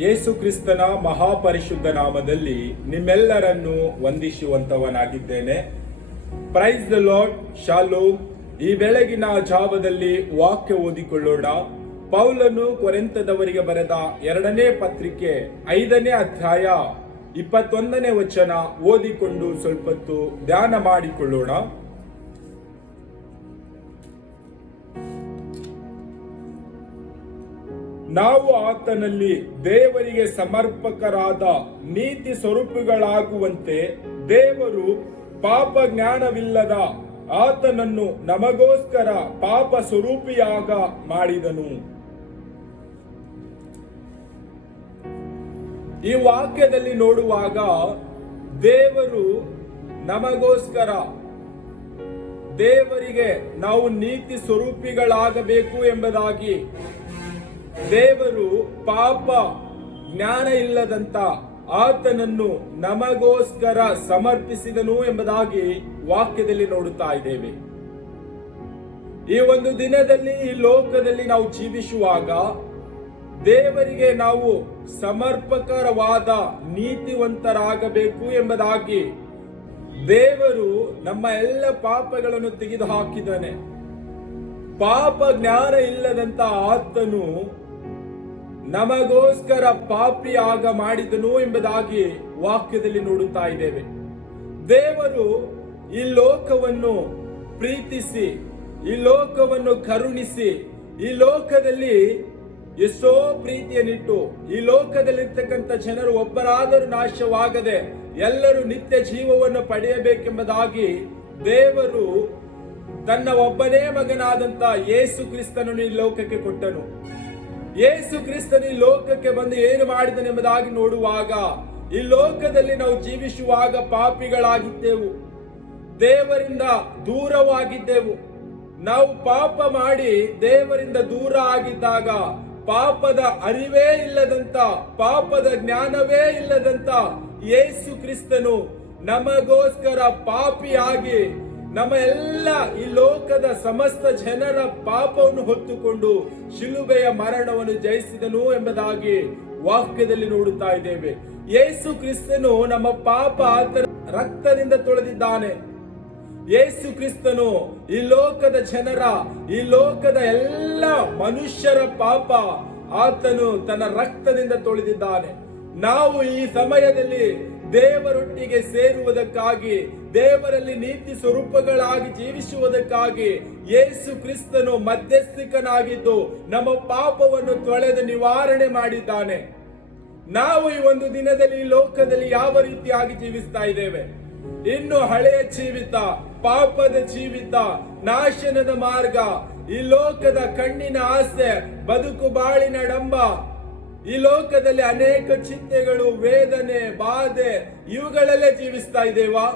ಯೇಸು ಕ್ರಿಸ್ತನ ಮಹಾಪರಿಶುದ್ಧ ನಾಮದಲ್ಲಿ ನಿಮ್ಮೆಲ್ಲರನ್ನು ವಂದಿಸುವಂತವನಾಗಿದ್ದೇನೆ ಪ್ರೈಸ್ ದ ಲಾರ್ಡ್ ಶಾಲು ಈ ಬೆಳಗಿನ ಜಾವದಲ್ಲಿ ವಾಕ್ಯ ಓದಿಕೊಳ್ಳೋಣ. ಪೌಲನು ಕೊರೆಂತದವರಿಗೆ ಬರೆದ ಎರಡನೇ ಪತ್ರಿಕೆ ಐದನೇ ಅಧ್ಯಾಯ ಇಪ್ಪತ್ತೊಂದನೇ ವಚನ ಓದಿಕೊಂಡು ಸ್ವಲ್ಪತ್ತು ಧ್ಯಾನ ಮಾಡಿಕೊಳ್ಳೋಣ. ನಾವು ಆತನಲ್ಲಿ ದೇವರಿಗೆ ಸಮರ್ಪಕರಾದ ನೀತಿ ಸ್ವರೂಪಗಳಾಗುವಂತೆ ದೇವರು ಪಾಪ ಜ್ಞಾನವಿಲ್ಲದ ಆತನನ್ನು ನಮಗೋಸ್ಕರ ಪಾಪ ಸ್ವರೂಪಿಯಾಗ ಮಾಡಿದನು. ಈ ವಾಕ್ಯದಲ್ಲಿ ನೋಡುವಾಗ ದೇವರು ನಮಗೋಸ್ಕರ ದೇವರಿಗೆ ನಾವು ನೀತಿ ಸ್ವರೂಪಿಗಳಾಗಬೇಕು ಎಂಬುದಾಗಿ ದೇವರು ಪಾಪ ಜ್ಞಾನ ಇಲ್ಲದಂತ ಆತನನ್ನು ನಮಗೋಸ್ಕರ ಸಮರ್ಪಿಸಿದನು ಎಂಬುದಾಗಿ ವಾಕ್ಯದಲ್ಲಿ ನೋಡುತ್ತಾ ಇದ್ದೇವೆ. ಈ ಒಂದು ದಿನದಲ್ಲಿ ಈ ಲೋಕದಲ್ಲಿ ನಾವು ಜೀವಿಸುವಾಗ ದೇವರಿಗೆ ನಾವು ಸಮರ್ಪಕರವಾದ ನೀತಿವಂತರಾಗಬೇಕು ಎಂಬುದಾಗಿ ದೇವರು ನಮ್ಮ ಎಲ್ಲ ಪಾಪಗಳನ್ನು ತೆಗೆದು ಹಾಕಿದ್ದಾನೆ ಪಾಪ ಜ್ಞಾನ ಇಲ್ಲದಂತ ಆತನು ನಮಗೋಸ್ಕರ ಪಾಪಿಯಾಗ ಮಾಡಿದನು ಎಂಬುದಾಗಿ ವಾಕ್ಯದಲ್ಲಿ ನೋಡುತ್ತಾ ಇದ್ದೇವೆ. ದೇವರು ಈ ಲೋಕವನ್ನು ಪ್ರೀತಿಸಿ, ಈ ಲೋಕವನ್ನು ಕರುಣಿಸಿ, ಈ ಲೋಕದಲ್ಲಿ ಎಷ್ಟೋ ಪ್ರೀತಿಯನ್ನಿಟ್ಟು, ಈ ಲೋಕದಲ್ಲಿರ್ತಕ್ಕಂಥ ಜನರು ಒಬ್ಬರಾದರೂ ನಾಶವಾಗದೆ ಎಲ್ಲರೂ ನಿತ್ಯ ಜೀವವನ್ನು ಪಡೆಯಬೇಕೆಂಬುದಾಗಿ ದೇವರು ತನ್ನ ಒಬ್ಬನೇ ಮಗನಾದಂತ ಯೇಸು ಕ್ರಿಸ್ತನನ್ನು ಈ ಲೋಕಕ್ಕೆ ಕೊಟ್ಟನು. ಯೇಸು ಕ್ರಿಸ್ತನು ಈ ಲೋಕಕ್ಕೆ ಬಂದು ಏನು ಮಾಡಿದನೆಂಬುದಾಗಿ ನೋಡುವಾಗ, ಈ ಲೋಕದಲ್ಲಿ ನಾವು ಜೀವಿಸುವಾಗ ಪಾಪಿಗಳಾಗಿದ್ದೆವು. ದೇವರಿಂದ ದೂರವಾಗಿದ್ದೆವು. ನಾವು ಪಾಪ ಮಾಡಿ ದೇವರಿಂದ ದೂರ ಆಗಿದ್ದಾಗ ಪಾಪದ ಅರಿವೇ ಇಲ್ಲದಂತ, ಪಾಪದ ಜ್ಞಾನವೇ ಇಲ್ಲದಂತ ಯೇಸು ಕ್ರಿಸ್ತನು ನಮಗೋಸ್ಕರ ಪಾಪಿಯಾಗಿ ನಮ್ಮ ಎಲ್ಲ ಈ ಲೋಕದ ಸಮಸ್ತ ಜನರ ಪಾಪವನ್ನು ಹೊತ್ತುಕೊಂಡು ಶಿಲುಬೆಯ ಮರಣವನ್ನು ಜಯಿಸಿದನು ಎಂಬುದಾಗಿ ವಾಕ್ಯದಲ್ಲಿ ನೋಡುತ್ತಾ ಇದ್ದೇವೆ. ಯೇಸು ಕ್ರಿಸ್ತನು ನಮ್ಮ ಪಾಪ ರಕ್ತದಿಂದ ತೊಳೆದಿದ್ದಾನೆ. ಯೇಸು ಕ್ರಿಸ್ತನು ಈ ಲೋಕದ ಜನರ, ಈ ಲೋಕದ ಎಲ್ಲ ಮನುಷ್ಯರ ಪಾಪ ಆತನು ತನ್ನ ರಕ್ತದಿಂದ ತೊಳೆದಿದ್ದಾನೆ. ನಾವು ಈ ಸಮಯದಲ್ಲಿ ದೇವರೊಟ್ಟಿಗೆ ಸೇರುವುದಕ್ಕಾಗಿ, ದೇವರಲ್ಲಿ ನೀತಿ ಸ್ವರೂಪಗಳಾಗಿ ಜೀವಿಸುವುದಕ್ಕಾಗಿ ಯೇಸು ಕ್ರಿಸ್ತನು ಮಧ್ಯಸ್ಥಿಕನಾಗಿದ್ದು ನಮ್ಮ ಪಾಪವನ್ನು ತೊಳೆದು ನಿವಾರಣೆ ಮಾಡಿದ್ದಾನೆ. ನಾವು ಈ ಒಂದು ದಿನದಲ್ಲಿ ಲೋಕದಲ್ಲಿ ಯಾವ ರೀತಿಯಾಗಿ ಜೀವಿಸ್ತಾ ಇದ್ದೇವೆ? ಇನ್ನು ಹಳೆಯ ಜೀವಿತ, ಪಾಪದ ಜೀವಿತ, ನಾಶನದ ಮಾರ್ಗ, ಈ ಲೋಕದ ಕಣ್ಣಿನ ಆಸೆ, ಬದುಕು ಬಾಳಿನ ಡಂಬ ಈ ಲೋಕದಲ್ಲಿ ಅನೇಕ ಚಿಂತೆಗಳು, ವೇದನೆ, ಬಾಧೆ, ಇವುಗಳಲ್ಲೇ ಜೀವಿಸ್ತಾ ಇದ್ದೇವಾ?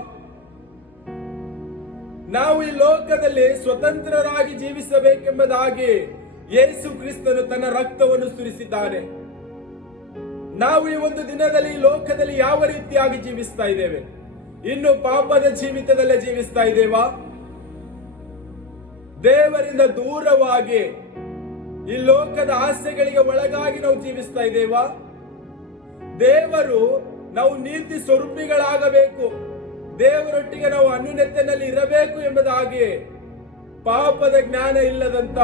ನಾವು ಈ ಲೋಕದಲ್ಲಿ ಸ್ವತಂತ್ರರಾಗಿ ಜೀವಿಸಬೇಕೆಂಬುದಾಗಿ ಯೇಸು ಕ್ರಿಸ್ತನು ತನ್ನ ರಕ್ತವನ್ನು ಸುರಿಸಿದ್ದಾನೆ. ನಾವು ಈ ಒಂದು ದಿನದಲ್ಲಿ ಈ ಲೋಕದಲ್ಲಿ ಯಾವ ರೀತಿಯಾಗಿ ಜೀವಿಸ್ತಾ ಇದ್ದೇವೆ? ಇನ್ನು ಪಾಪದ ಜೀವಿತದಲ್ಲೇ ಜೀವಿಸ್ತಾ ಇದ್ದೇವಾ? ದೇವರಿಂದ ದೂರವಾಗಿ ಈ ಲೋಕದ ಆಸೆಗಳಿಗೆ ಒಳಗಾಗಿ ನಾವು ಜೀವಿಸ್ತಾ ಇದ್ದೇವಾ? ದೇವರು ನಾವು ನೀತಿ ಸ್ವರೂಪಿಗಳಾಗಬೇಕು. ದೇವರೊಟ್ಟಿಗೆ ನಾವು ಅನ್ಯುನೆತ್ತನಲ್ಲಿ ಇರಬೇಕು ಎಂಬುದಾಗಿ ಪಾಪದ ಜ್ಞಾನ ಇಲ್ಲದಂತ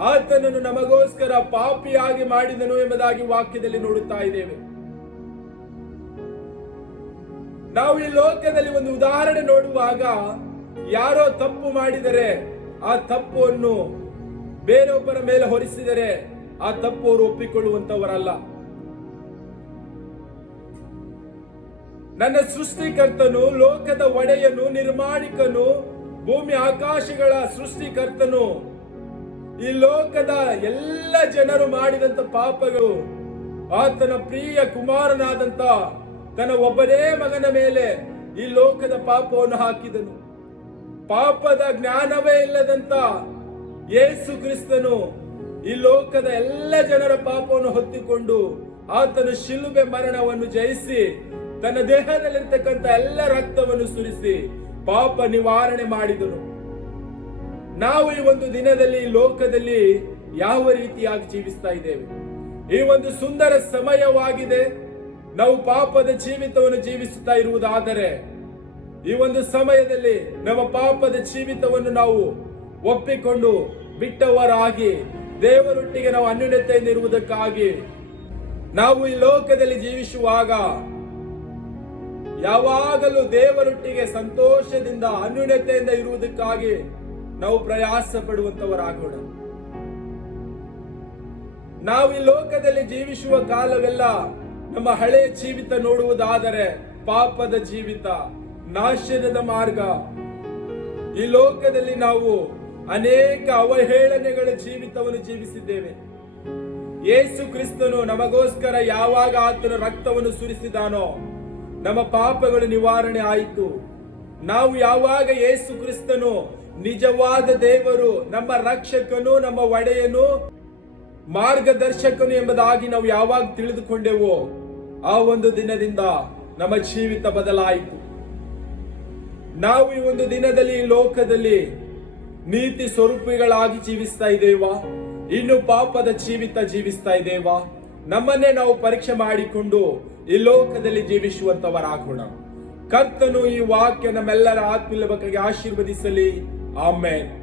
ಆತನನ್ನು ನಮಗೋಸ್ಕರ ಪಾಪಿಯಾಗಿ ಮಾಡಿದನು ಎಂಬುದಾಗಿ ವಾಕ್ಯದಲ್ಲಿ ನೋಡುತ್ತಾ ಇದ್ದೇವೆ. ನಾವು ಈ ಲೋಕದಲ್ಲಿ ಒಂದು ಉದಾಹರಣೆ ನೋಡುವಾಗ ಯಾರೋ ತಪ್ಪು ಮಾಡಿದರೆ ಆ ತಪ್ಪನ್ನು ಬೇರೊಬ್ಬರ ಮೇಲೆ ಹೊರಿಸಿದರೆ ಆ ತಪ್ಪು ಅವರು ಒಪ್ಪಿಕೊಳ್ಳುವಂತವರಲ್ಲ. ನನ್ನ ಸೃಷ್ಟಿಕರ್ತನು, ಲೋಕದ ಒಡೆಯನು, ನಿರ್ಮಾಣಿಕನು, ಭೂಮಿ ಆಕಾಶಗಳ ಸೃಷ್ಟಿಕರ್ತನು. ಈ ಲೋಕದ ಎಲ್ಲ ಜನರು ಮಾಡಿದಂತ ಪಾಪಗಳು, ಆತನ ಪ್ರಿಯ ಕುಮಾರನಾದಂತ ತನ್ನ ಒಬ್ಬನೇ ಮಗನ ಮೇಲೆ ಈ ಲೋಕದ ಪಾಪವನ್ನು ಹಾಕಿದನು. ಪಾಪದ ಜ್ಞಾನವೇ ಇಲ್ಲದಂತ ಯೇಸು ಕ್ರಿಸ್ತನು ಈ ಲೋಕದ ಎಲ್ಲ ಜನರ ಪಾಪವನ್ನು ಹೊತ್ತಿಕೊಂಡು ಆತನ ಶಿಲುಬೆ ಮರಣವನ್ನು ಜಯಿಸಿ ತನ್ನ ದೇಹದಲ್ಲಿರ್ತಕ್ಕಂಥ ಎಲ್ಲ ರಕ್ತವನ್ನು ಸುರಿಸಿ ಪಾಪ ನಿವಾರಣೆ ಮಾಡಿದನು. ನಾವು ಈ ಒಂದು ದಿನದಲ್ಲಿ ಲೋಕದಲ್ಲಿ ಯಾವ ರೀತಿಯಾಗಿ ಜೀವಿಸ್ತಾ ಇದ್ದೇವೆ? ಈ ಒಂದು ಸುಂದರ ಸಮಯವಾಗಿದೆ. ನಾವು ಪಾಪದ ಜೀವಿತವನ್ನು ಜೀವಿಸುತ್ತಾ ಇರುವುದಾದರೆ ಈ ಒಂದು ಸಮಯದಲ್ಲಿ ನಮ್ಮ ಪಾಪದ ಜೀವಿತವನ್ನು ನಾವು ಒಪ್ಪಿಕೊಂಡು ಬಿಟ್ಟವರಾಗಿ ದೇವರೊಟ್ಟಿಗೆ ನಾವು ಅನ್ಯೋನ್ಯತೆಯಿಂದ ಇರುವುದಕ್ಕಾಗಿ ನಾವು ಈ ಲೋಕದಲ್ಲಿ ಜೀವಿಸುವಾಗ ಯಾವಾಗಲೂ ದೇವರೊಟ್ಟಿಗೆ ಸಂತೋಷದಿಂದ ಅನ್ಯೂನ್ಯತೆಯಿಂದ ಇರುವುದಕ್ಕಾಗಿ ನಾವು ಪ್ರಯಾಸ ಪಡುವಂತವರಾಗೋಣ ನಾವು ಈ ಲೋಕದಲ್ಲಿ ಜೀವಿಸುವ ಕಾಲವೆಲ್ಲ ನಮ್ಮ ಹಳೆಯ ಜೀವಿತ ನೋಡುವುದಾದರೆ ಪಾಪದ ಜೀವಿತ, ನಾಶನದ ಮಾರ್ಗ. ಈ ಲೋಕದಲ್ಲಿ ನಾವು ಅನೇಕ ಅವಹೇಳನೆಗಳ ಜೀವಿತವನ್ನು ಜೀವಿಸಿದ್ದೇವೆ. ಯೇಸು ಕ್ರಿಸ್ತನು ನಮಗೋಸ್ಕರ ಯಾವಾಗ ಆತನ ರಕ್ತವನ್ನು ಸುರಿಸಿದಾನೋ, ನಮ್ಮ ಪಾಪಗಳು ನಿವಾರಣೆ ಆಯಿತು. ನಾವು ಯಾವಾಗ ಯೇಸು ಕ್ರಿಸ್ತನು ನಿಜವಾದ ದೇವರು, ನಮ್ಮ ರಕ್ಷಕನು, ನಮ್ಮ ಒಡೆಯನು, ಮಾರ್ಗದರ್ಶಕನು ಎಂಬುದಾಗಿ ನಾವು ಯಾವಾಗ ತಿಳಿದುಕೊಂಡೆವೋ, ಆ ಒಂದು ದಿನದಿಂದ ನಮ್ಮ ಜೀವಿತ ಬದಲಾಯಿತು. ನಾವು ಈ ಒಂದು ದಿನದಲ್ಲಿ ಲೋಕದಲ್ಲಿ ನೀತಿ ಸ್ವರೂಪಿಗಳಾಗಿ ಜೀವಿಸ್ತಾ ಇದ್ದೇವಾ? ಇನ್ನು ಪಾಪದ ಜೀವಿತ ಜೀವಿಸ್ತಾ ಇದ್ದೇವಾ? ನಮ್ಮನ್ನೇ ನಾವು ಪರೀಕ್ಷೆ ಮಾಡಿಕೊಂಡು ಈ ಲೋಕದಲ್ಲಿ ಜೀವಿಸುವಂತವರಾಗೋಣ. ಕರ್ತನು ಈ ವಾಕ್ಯ ನಮ್ಮೆಲ್ಲರ ಆತ್ಮೀಯ ಬಗ್ಗೆ ಆಶೀರ್ವದಿಸಲಿ. ಆಮೇನ್.